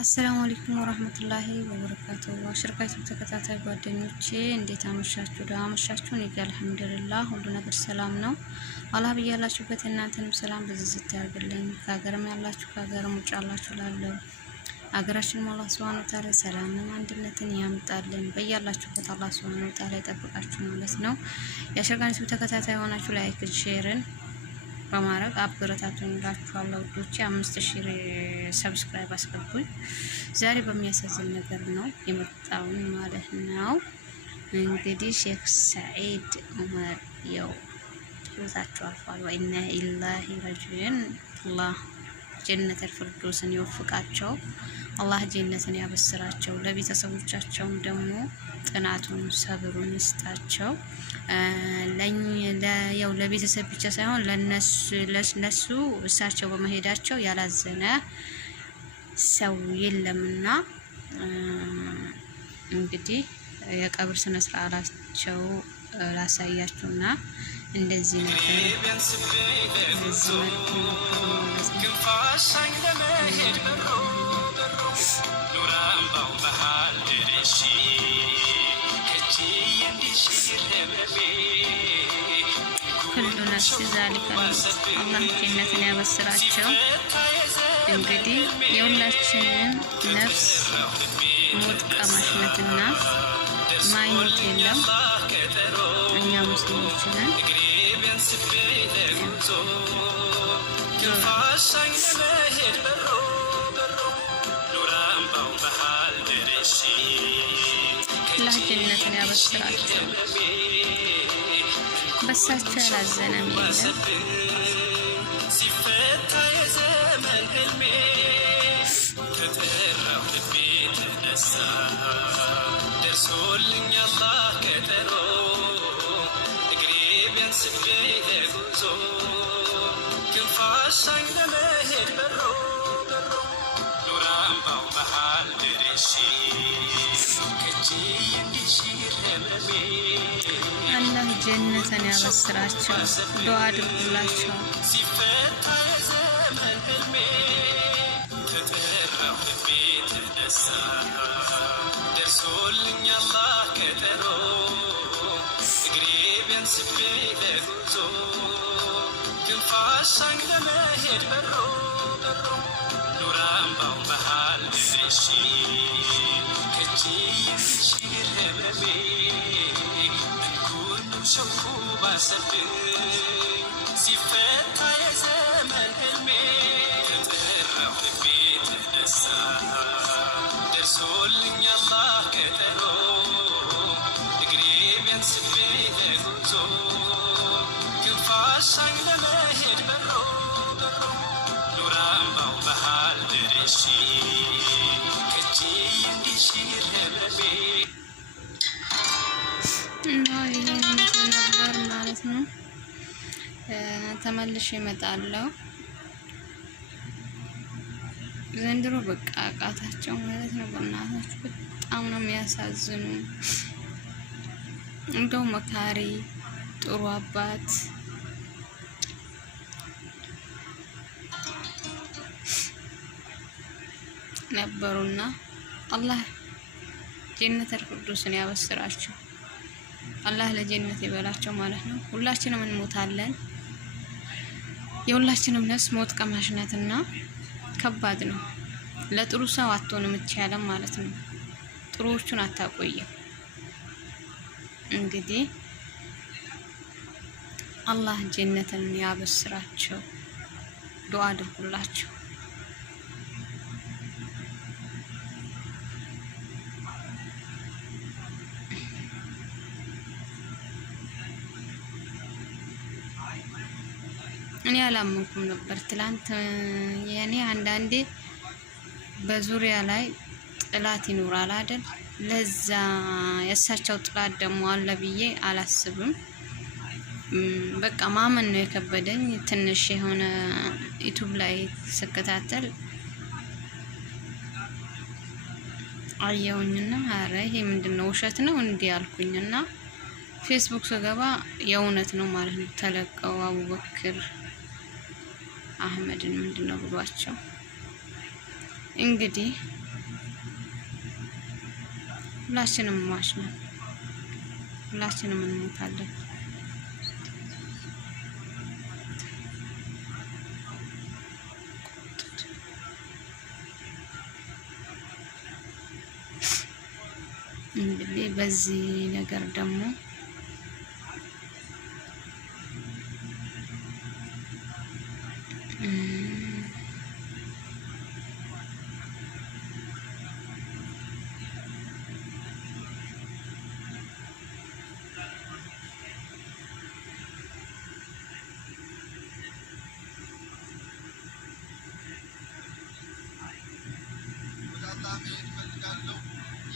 አሰላሙ አለይኩም ወራህመቱላሂ ወበረካቱሁ። አሽርካይቱ ተከታታይ ጓደኞቼ እንዴት አመሻችሁ? ደህና አመሻችሁ? እኔ ጋር አልሐምዱሊላህ ሁሉ ነገር ሰላም ነው። አላህ በያላችሁበት እናንተንም ሰላም በዝዝት ያርግልኝ። ከሀገርም ያላችሁ ከሀገርም ውጭ ያላችሁ ላለው ሀገራችንን አላህ ሱብሃነሁ ወተዓላ ሰላምን አንድነትን ያምጣልን። በያላችሁበት አላህ ሱብሃነሁ ወተዓላ ይጠብቃችሁ ማለት ነው። የአሽርካይቱ ተከታታይ ሆናችሁ ላይክ ሼርን በማድረግ አበረታቱኝ እላችኋለሁ ውዶቼ። 5000 ሰብስክራይብ አስገቡኝ። ዛሬ በሚያሳዝን ነገር ነው የመጣውን ማለት ነው። እንግዲህ ሼክ ሰዒድ ዑመር ያው ህይወታቸው አልፏል። ወኢና ኢላሂ ረጂዑን። አላህ ጀነተል ፊርደውስን ይወፍቃቸው። አላህ ጀነትን ያበስራቸው። ለቤተሰቦቻቸውም ደግሞ ጥናቱን ሰብሩን ይስጣቸው። ያው ለቤተሰብ ብቻ ሳይሆን ለነሱ እሳቸው በመሄዳቸው ያላዘነ ሰው የለምና እንግዲህ የቀብር ስነ ስርዓታቸው ላሳያችሁና እንደዚህ ነበር ሁሉ ነፍስ ዛሊከ አላህ ጀነትን ያበስራቸው። እንግዲህ የሁላችንን ነፍስ ሞት ቀማሽነትና ማይሞት የለም። እኛ ሙስሊሞች ነን። አላህ ጀነትን ያበስራቸው። በሳቸው ያላዘነም የለም። አላህ ጀነትን ያበስራቸው። ዱዓ አድርጉላቸው። ነበር ማለት ነው። ተመልሼ እመጣለሁ። ዘንድሮ በቃ አቃታቸው ማለት ነው። በእናታችሁ በጣም ነው የሚያሳዝኑ። እንደው መካሪ ጥሩ አባት ነበሩና አላህ ጀነተል ፊርደውስን ያበስራቸው። አላህ ለጀነት ይበላቸው ማለት ነው። ሁላችንም እንሞታለን። የሁላችንም ነፍስ ሞት ቀማሽ ናትና ከባድ ነው። ለጥሩ ሰው አትሆንም ይቻላል ማለት ነው። ጥሩዎቹን አታቆይም። እንግዲህ አላህ ጀነትን ያበስራቸው። ዱዓ አድርጉላቸው። እኔ አላመንኩም ነበር ትላንት። የኔ አንዳንዴ በዙሪያ ላይ ጥላት ይኖራል አይደል? ለዛ የእሳቸው ጥላት ደግሞ አለ ብዬ አላስብም። በቃ ማመን ነው የከበደኝ። ትንሽ የሆነ ዩቲዩብ ላይ ስከታተል አየሁኝና አረ ይሄ ምንድነው ውሸት ነው እንዴ አልኩኝና ፌስቡክ ስገባ የእውነት ነው ማለት ነው። ተለቀው አቡበክር አህመድን ምንድነው ብሏቸው እንግዲህ ሁላችንም ሟች ነን። ሁላችንም እንሞታለን። እንግዲህ በዚህ ነገር ደግሞ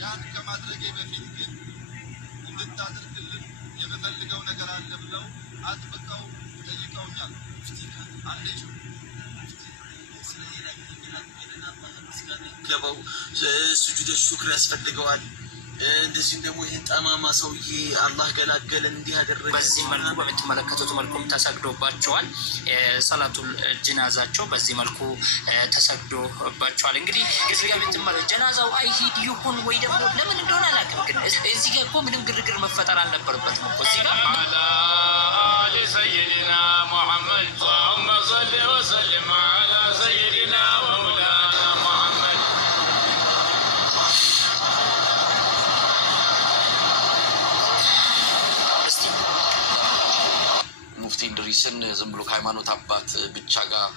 ያን ከማድረጌ በፊት ግን እንድታደርግልን የምፈልገው ነገር አለ ብለው አጥብቀው ጠይቀውኛል። ገባው ስጁድ ሹክር ያስፈልገዋል። እንደዚህ ደግሞ ይሄን ጠማማ ሰውዬ አላህ ገላገለ እንዲህ ያደረገ። በዚህ መልኩ በምትመለከቱት መልኩም ተሰግዶባቸዋል። ሰላቱል ጅናዛቸው በዚህ መልኩ ተሰግዶባቸዋል። እንግዲህ እዚህ ጋር የምትመለከቱት ጀናዛው አይሂድ ይሁን ወይ ደግሞ ለምን እንደሆነ አላውቅም፣ ግን እዚህ ጋር እኮ ምንም ግርግር መፈጠር አልነበረበትም እኮ እዚህ ጋር አሊ ሰይድና ሙሐመድ اللهم صل وسلم على سيدنا ومولانا محمد። ሙፍቲ እንድሪስን ዝም ብሎ ከሃይማኖት አባት ብቻ ጋር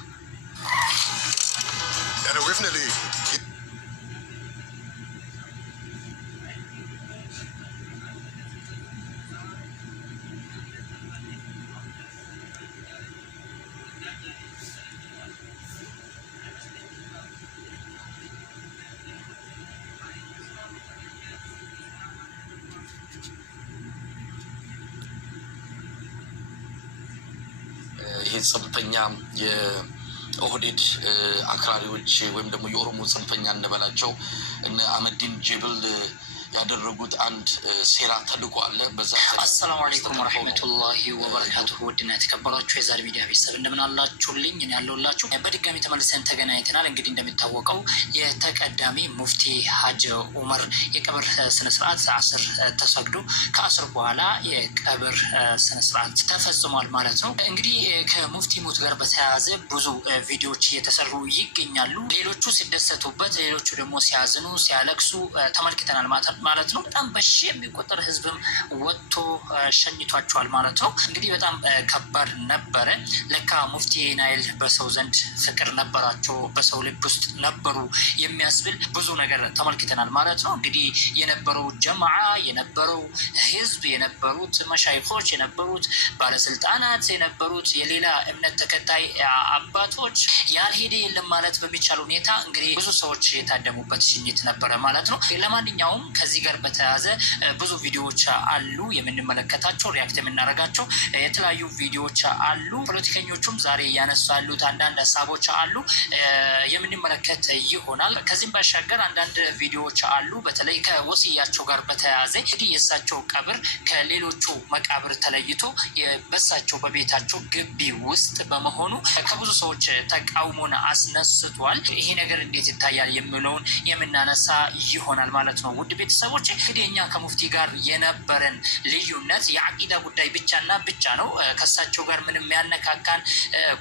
ይሄ ጽንፈኛ የኦህዴድ አክራሪዎች ወይም ደግሞ የኦሮሞ ጽንፈኛ እንበላቸው እነ አህመዲን ጀበል ያደረጉት አንድ ሴራ ተልዕኮ አለ። በዛ አሰላሙ አለይኩም ወራህመቱላሂ ወበረካቱሁ። ውድና የተከበራችሁ የዛሬ ሚዲያ ቤተሰብ እንደምን አላችሁልኝ? እኔ ያለሁላችሁ በድጋሚ ተመልሰን ተገናኝተናል። እንግዲህ እንደሚታወቀው የተቀዳሚ ሙፍቲ ሀጂ ዑመር የቀብር ስነስርዓት አስር ተሰግዶ ከአስር በኋላ የቀብር ስነስርዓት ተፈጽሟል ማለት ነው። እንግዲህ ከሙፍቲ ሞት ጋር በተያያዘ ብዙ ቪዲዮዎች እየተሰሩ ይገኛሉ። ሌሎቹ ሲደሰቱበት፣ ሌሎቹ ደግሞ ሲያዝኑ ሲያለቅሱ ተመልክተናል ማለት ነው። በጣም በሺ የሚቆጠር ህዝብም ወጥቶ ሸኝቷቸዋል ማለት ነው። እንግዲህ በጣም ከባድ ነበረ። ለካ ሙፍቲ ናይል በሰው ዘንድ ፍቅር ነበራቸው፣ በሰው ልብ ውስጥ ነበሩ የሚያስብል ብዙ ነገር ተመልክተናል ማለት ነው። እንግዲህ የነበረው ጀማዓ፣ የነበረው ህዝብ፣ የነበሩት መሻይኮች፣ የነበሩት ባለስልጣናት፣ የነበሩት የሌላ እምነት ተከታይ አባቶች ያልሄደ የለም ማለት በሚቻል ሁኔታ እንግዲህ ብዙ ሰዎች የታደሙበት ሽኝት ነበረ ማለት ነው። ለማንኛውም ከዚህ ጋር በተያያዘ ብዙ ቪዲዮዎች አሉ የምንመለከታቸው፣ ሪያክት የምናደርጋቸው የተለያዩ ቪዲዮዎች አሉ። ፖለቲከኞቹም ዛሬ እያነሱ ያሉት አንዳንድ ሀሳቦች አሉ የምንመለከት ይሆናል። ከዚህም ባሻገር አንዳንድ ቪዲዮዎች አሉ በተለይ ከወስያቸው ጋር በተያያዘ እንግዲህ የእሳቸው ቀብር ከሌሎቹ መቃብር ተለይቶ በእሳቸው በቤታቸው ግቢ ውስጥ በመሆኑ ከብዙ ሰዎች ተቃውሞን አስነስቷል። ይሄ ነገር እንዴት ይታያል የሚለውን የምናነሳ ይሆናል ማለት ነው። ውድ ቤተሰቦች እንግዲህ እኛ ከሙፍቲ ጋር የነበረን ልዩነት የአቂዳ ጉዳይ ብቻና ብቻ ነው። ከእሳቸው ጋር ምንም ያነካካን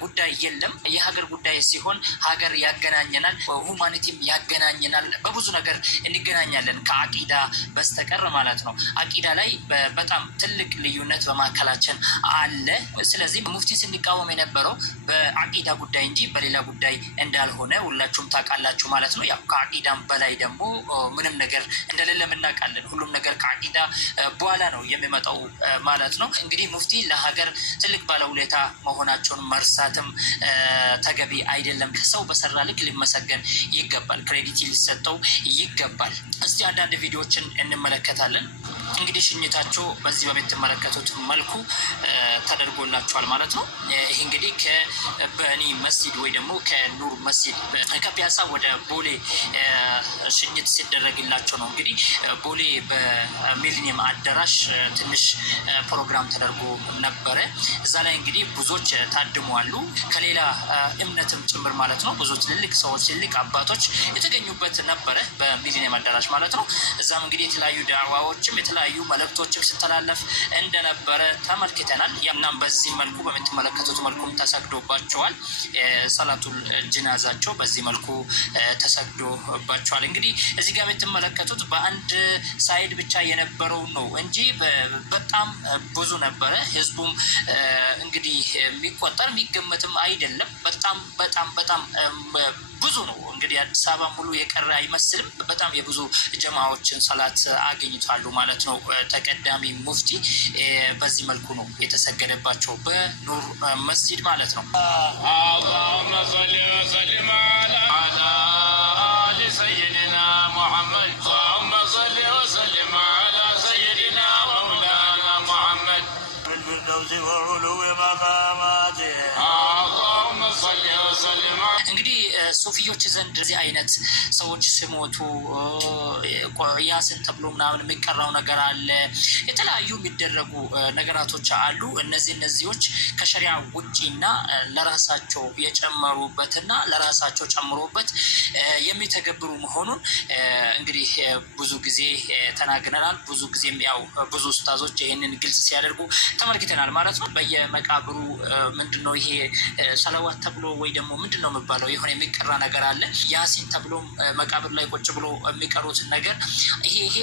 ጉዳይ የለም። የሀገር ጉዳይ ሲሆን ሀገር ያገናኘናል፣ ሁማኒቲም ያገናኘናል። በብዙ ነገር እንገናኛለን ከአቂዳ በስተቀር ማለት ነው። አቂዳ ላይ በጣም ትልቅ ልዩነት በማዕከላችን አለ። ስለዚህ ሙፍቲ ስንቃወም የነበረው በአቂዳ ጉዳይ እንጂ በሌላ ጉዳይ እንዳልሆነ ሁላችሁም ታውቃላችሁ ማለት ነው። ያው ከአቂዳም በላይ ደግሞ ምንም ነገር እንደሌለ እናውቃለን። ሁሉም ነገር ከአቂዳ በኋላ ነው የሚመጣው ማለት ነው። እንግዲህ ሙፍቲ ለሀገር ትልቅ ባለውለታ መሆናቸውን መርሳትም ተገቢ አይደለም። ከሰው በሰራ ልክ ሊመሰገን ይገባል፣ ክሬዲት ሊሰጠው ይገባል። እስቲ አንዳንድ ቪዲዮዎችን እንመለከታለን። እንግዲህ ሽኝታቸው በዚህ በምትመለከቱት መልኩ ተደርጎላቸዋል ማለት ነው። ይህ እንግዲህ ከበኒ መስጂድ ወይ ደግሞ ከኑር መስጂድ ከፒያሳ ወደ ቦሌ ሽኝት ሲደረግላቸው ነው። እንግዲህ ቦሌ በሚሊኒየም አዳራሽ ትንሽ ፕሮግራም ተደርጎ ነበረ። እዛ ላይ እንግዲህ ብዙዎች ታድመዋሉ፣ ከሌላ እምነትም ጭምር ማለት ነው። ብዙ ትልልቅ ሰዎች፣ ትልልቅ አባቶች የተገኙበት ነበረ በሚሊኒየም አዳራሽ ማለት ነው። እዛም እንግዲህ የተለያዩ ዳዕዋዎችም የተለያዩ መልእክቶችም ሲተላለፍ እንደነበረ ተመልክተናል። ያናም በዚህ መልኩ በምትመለከቱት መልኩም ተሰግዶባቸዋል። ሰላቱል ጅናዛቸው በዚህ መልኩ ተሰግዶባቸዋል። እንግዲህ እዚህ ጋር የምትመለከቱት በአንድ ሳይድ ብቻ የነበረው ነው እንጂ በጣም ብዙ ነበረ። ህዝቡም እንግዲህ የሚቆጠር የሚገመትም አይደለም። በጣም በጣም በጣም ብዙ ነው። እንግዲህ አዲስ አበባ ሙሉ የቀረ አይመስልም። በጣም የብዙ ጀማዎችን ሰላት አገኝቷሉ ማለት ነው። ተቀዳሚ ሙፍቲ በዚህ መልኩ ነው የተሰገደባቸው በኑር መስጂድ ማለት ነው። አላሁመ ሰሊ ወሰሊም አላ አሊ ሰይድና ሙሐመድ አላሁመ ሰሊ ወሰሊም አላ ሰይድና ወመውላና ሙሐመድ بالفردوس وعلو مقاماته اللهم صل وسلم። እንግዲህ ሱፊዮች ዘንድ እዚህ አይነት ሰዎች ሲሞቱ ያስን ተብሎ ምናምን የሚቀራው ነገር አለ። የተለያዩ የሚደረጉ ነገራቶች አሉ። እነዚህዎች ከሸሪያ ውጪና ለራሳቸው የጨመሩበትና ለራሳቸው ጨምሮበት የሚተገብሩ መሆኑን እንግዲህ ብዙ ጊዜ ተናግረናል። ብዙ ጊዜም ያው ብዙ ኡስታዞች ይሄንን ግልጽ ሲያደርጉ ተመልክተናል ማለት ነው። በየመቃብሩ ምንድነው ይሄ ሰለዋት ተብሎ ወይ ደግሞ ምንድነው የሚባለው የሆነ የሚቀራ ነገር አለ። ያሲን ተብሎ መቃብር ላይ ቁጭ ብሎ የሚቀሩት ነገር ይሄ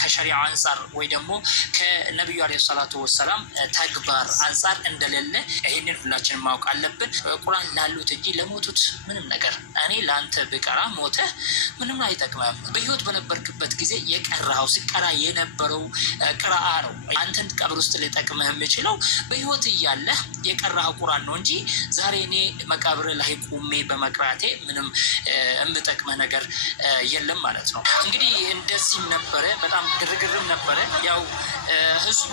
ከሸሪዓ አንጻር ወይ ደግሞ ከነብዩ አለይሂ ሰላቱ ወሰላም ተግባር አንጻር እንደሌለ ይሄንን ሁላችንም ማወቅ አለብን። ቁርአን ላሉት እንጂ ለሞቱት ምንም ነገር እኔ ለአንተ ብቀራ ሞተህ ምንም አይጠቅምም። በህይወት በነበርክበት ጊዜ የቀራው ሲቀራ የነበረው ቅራአ ነው። አንተን ቀብር ውስጥ ሊጠቅምህ የሚችለው በህይወት እያለህ የቀራው ቁርአን ነው እንጂ ዛሬ እኔ መቃብር ላይ ቆሜ በመቅራቴ ምንም የምጠቅመህ ነገር የለም ማለት ነው። እንግዲህ እንደዚህም ነበረ። በጣም ግርግርም ነበረ። ያው ህዝቡ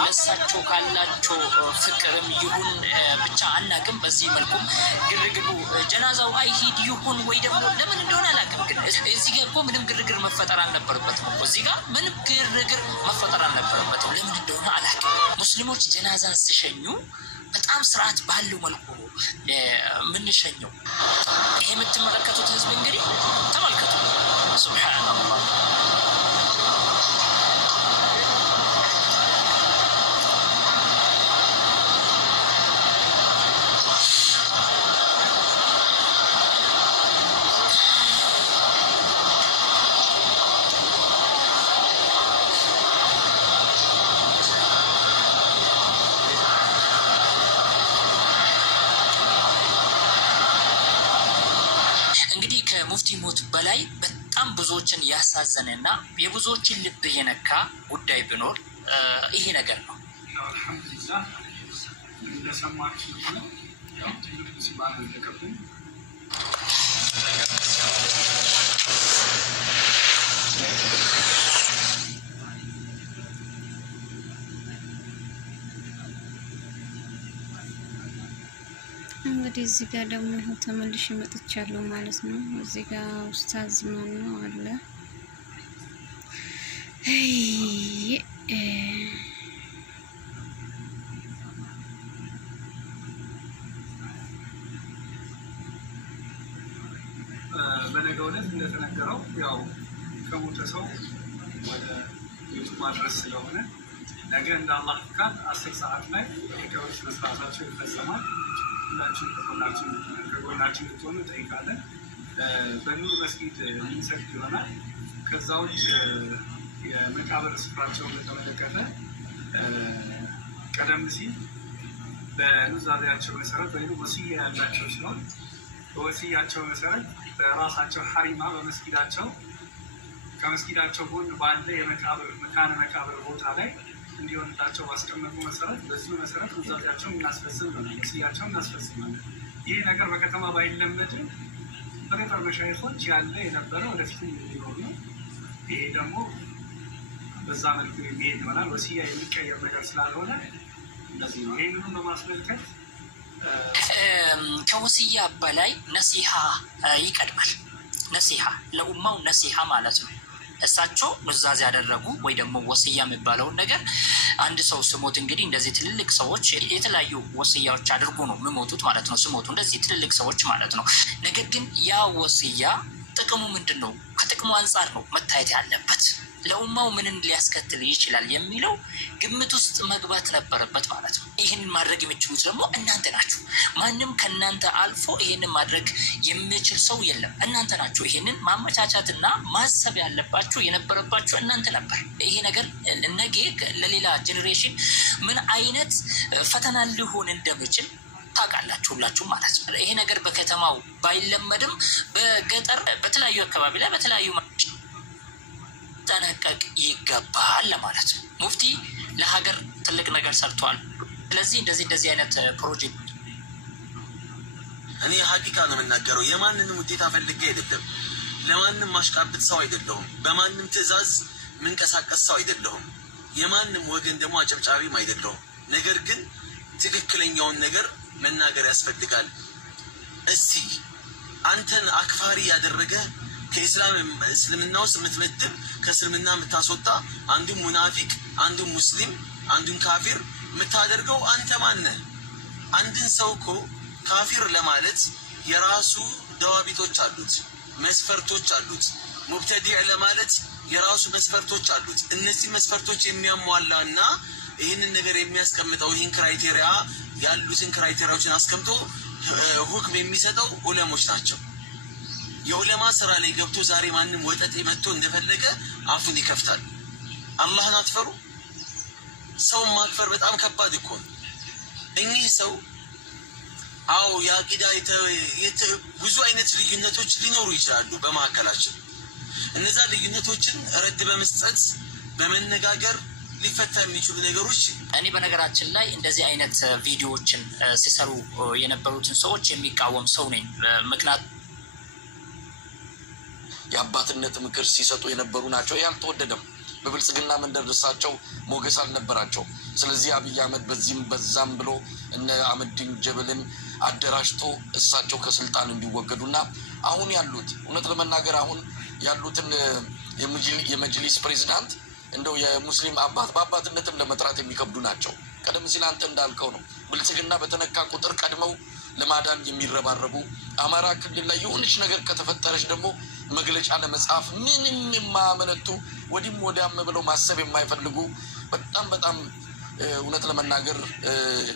ለሳቸው ካላቸው ፍቅርም ይሁን ብቻ አናውቅም። በዚህ መልኩም ግርግሩ ጀናዛው አይሂድ ይሁን ወይ ደግሞ ለምን እንደሆነ አላውቅም። ግን እዚህ ጋር እኮ ምንም ግርግር መፈጠር አልነበረበትም እኮ እዚህ ጋር ምንም ግርግር መፈጠር አልነበረበትም። ለምን እንደሆነ አላውቅም። ሙስሊሞች ጀናዛን ሲሸኙ በጣም ስርዓት ባለው መልኩ የምንሸኘው። ይሄ የምትመለከቱት ህዝብ እንግዲህ ተመልከቱ። ሱብሃንአላህ። ከሙፍቲ ሞት በላይ በጣም ብዙዎችን ያሳዘነና የብዙዎችን ልብ የነካ ጉዳይ ቢኖር ይሄ ነገር ነው። አልሐምዱሊላህ እንደሰማችሁ ነው። ያው ትልቅ ሲባል እንደከብን እንግዲህ እዚህ ጋር ደግሞ ይኸው ተመልሼ መጥቻለሁ ማለት ነው። እዚህ ጋር ኡስታዝ ማን ነው አለ በነገው ዕለት እንደተነገረው ያው ከሞተ ሰው ወደ ቤቱ ማድረስ ስለሆነ ነገ እንደ አላህ ፍቃድ 10 ሰዓት ላይ የቀብር ስነ ስርዓታቸው ይፈጸማል። ሁላችን ከጎናችን ልትሆኑ እንጠይቃለን። በኑር መስጊድ የሚሰግድ ይሆናል። ከዛ ውጭ የመቃብር ስፍራቸውን በተመለከተ ቀደም ሲል በኑዛዜያቸው መሰረት ወይም ወሲያ ያላቸው ሲሆን በወሲያቸው መሰረት በራሳቸው ሐሪማ በመስጊዳቸው ከመስጊዳቸው ጎን ባለ የመቃብር መካነ መቃብር ቦታ ላይ እንዲሆንላቸው ባስቀመጡ መሰረት በዚሁ መሰረት ኑዛዜያቸውን እናስፈጽም ነው፣ ወሲያቸውን እናስፈጽማለን። ይህ ነገር በከተማ ባይለመድም በገጠር መሻይኾች ያለ የነበረ ወደፊት የሚኖር ነው። ይሄ ደግሞ በዛ መልኩ የሚሄድ ይሆናል። ወሲያ የሚቀየር ነገር ስላልሆነ እንደዚህ ነው። ይህንኑ በማስመልከት ከወሲያ በላይ ነሲሃ ይቀድማል። ነሲሃ ለኡማው ነሲሃ ማለት ነው። እሳቸው ኑዛዜ ያደረጉ ወይ ደግሞ ወስያ የሚባለውን ነገር አንድ ሰው ስሞት እንግዲህ እንደዚህ ትልልቅ ሰዎች የተለያዩ ወስያዎች አድርጎ ነው የሚሞቱት ማለት ነው። ስሞቱ እንደዚህ ትልልቅ ሰዎች ማለት ነው። ነገር ግን ያ ወስያ ጥቅሙ ምንድን ነው? ከጥቅሙ አንጻር ነው መታየት ያለበት። ለኡማው ምንን ሊያስከትል ይችላል የሚለው ግምት ውስጥ መግባት ነበረበት ማለት ነው። ይህንን ማድረግ የምችሉት ደግሞ እናንተ ናችሁ። ማንም ከእናንተ አልፎ ይህንን ማድረግ የሚችል ሰው የለም። እናንተ ናችሁ። ይህንን ማመቻቻትና ማሰብ ያለባችሁ የነበረባችሁ እናንተ ነበር። ይሄ ነገር ነገ ለሌላ ጄኔሬሽን ምን አይነት ፈተና ሊሆን እንደሚችል ታውቃላችሁ ሁላችሁ ማለት ነው። ይሄ ነገር በከተማው ባይለመድም በገጠር በተለያዩ አካባቢ ላይ በተለያዩ ጠነቀቅ ይገባል ለማለት ነው። ሙፍቲ ለሀገር ትልቅ ነገር ሰርቷል። ስለዚህ እንደዚህ አይነት ፕሮጀክት እኔ ሀቂቃ ነው የምናገረው። የማንንም ውዴታ ፈልጌ አይደለም። ለማንም ማሽቃብጥ ሰው አይደለሁም። በማንም ትዕዛዝ ምንቀሳቀስ ሰው አይደለሁም። የማንም ወገን ደግሞ አጨብጫቢም አይደለሁም። ነገር ግን ትክክለኛውን ነገር መናገር ያስፈልጋል። እስቲ አንተን አክፋሪ ያደረገ እስልምና ውስጥ የምትመድብ ከእስልምና የምታስወጣ አንዱን ሙናፊቅ አንዱን ሙስሊም አንዱን ካፊር የምታደርገው አንተ ማነህ? አንድን ሰው እኮ ካፊር ለማለት የራሱ ደዋቢቶች አሉት፣ መስፈርቶች አሉት። ሙብተዲዕ ለማለት የራሱ መስፈርቶች አሉት። እነዚህ መስፈርቶች የሚያሟላና ይህንን ነገር የሚያስቀምጠው ይህን ክራይቴሪያ ያሉትን ክራይቴሪያዎችን አስቀምጦ ሁክም የሚሰጠው ዑለሞች ናቸው። የዑለማ ስራ ላይ ገብቶ ዛሬ ማንም ወጠጤ መጥቶ እንደፈለገ አፉን ይከፍታል። አላህን አትፈሩ? ሰውን ማክፈር በጣም ከባድ እኮ ነው። እኚህ ሰው አዎ የአቂዳ ብዙ አይነት ልዩነቶች ሊኖሩ ይችላሉ በመካከላችን። እነዛ ልዩነቶችን ረድ በመስጠት በመነጋገር ሊፈታ የሚችሉ ነገሮች። እኔ በነገራችን ላይ እንደዚህ አይነት ቪዲዮዎችን ሲሰሩ የነበሩትን ሰዎች የሚቃወም ሰው ነኝ። ምክንያቱም የአባትነት ምክር ሲሰጡ የነበሩ ናቸው። ይህ አልተወደደም። በብልጽግና መንደር እሳቸው ሞገስ አልነበራቸው። ስለዚህ አብይ አህመድ በዚህም በዛም ብሎ እነ አህመዲን ጀበልን አደራጅቶ እሳቸው ከስልጣን እንዲወገዱና አሁን ያሉት እውነት ለመናገር አሁን ያሉትን የመጅሊስ ፕሬዚዳንት እንደው የሙስሊም አባት በአባትነትም ለመጥራት የሚከብዱ ናቸው። ቀደም ሲል አንተ እንዳልከው ነው። ብልጽግና በተነካ ቁጥር ቀድመው ለማዳን የሚረባረቡ፣ አማራ ክልል ላይ የሆነች ነገር ከተፈጠረች ደግሞ መግለጫ ለመጻፍ ምንም የማያመነቱ፣ ወዲህም ወዲያም ብለው ማሰብ የማይፈልጉ በጣም እውነት ለመናገር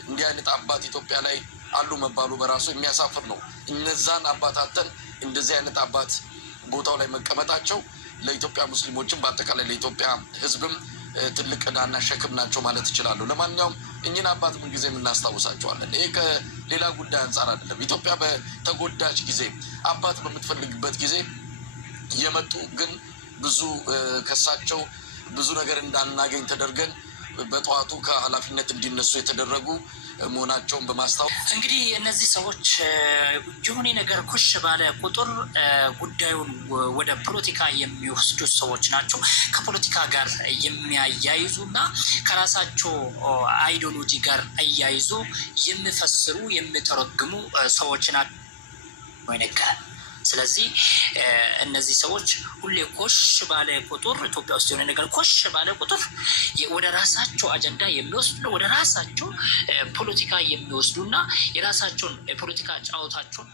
እንዲህ አይነት አባት ኢትዮጵያ ላይ አሉ መባሉ በራሱ የሚያሳፍር ነው። እነዛን አባታተን እንደዚህ አይነት አባት ቦታው ላይ መቀመጣቸው ለኢትዮጵያ ሙስሊሞችም በአጠቃላይ ለኢትዮጵያ ሕዝብም ትልቅ ዕዳና ሸክም ናቸው ማለት ይችላሉ። ለማንኛውም እኚህን አባት ምን ጊዜ እናስታውሳቸዋለን። ይሄ ከሌላ ጉዳይ አንጻር አይደለም። ኢትዮጵያ በተጎዳች ጊዜ አባት በምትፈልግበት ጊዜ የመጡ ግን ብዙ ከሳቸው ብዙ ነገር እንዳናገኝ ተደርገን በጠዋቱ ከኃላፊነት እንዲነሱ የተደረጉ መሆናቸውን በማስታወቅ እንግዲህ እነዚህ ሰዎች የሆነ ነገር ኩሽ ባለ ቁጥር ጉዳዩን ወደ ፖለቲካ የሚወስዱ ሰዎች ናቸው። ከፖለቲካ ጋር የሚያያይዙና ከራሳቸው አይዲዮሎጂ ጋር አያይዞ የሚፈስሩ የሚተረግሙ ሰዎች ናቸው ይነገራል። ስለዚህ እነዚህ ሰዎች ሁሌ ኮሽ ባለ ቁጥር ኢትዮጵያ ውስጥ የሆነ ነገር ኮሽ ባለ ቁጥር ወደ ራሳቸው አጀንዳ የሚወስዱ ወደ ራሳቸው ፖለቲካ የሚወስዱና የራሳቸውን የፖለቲካ ጫወታቸውን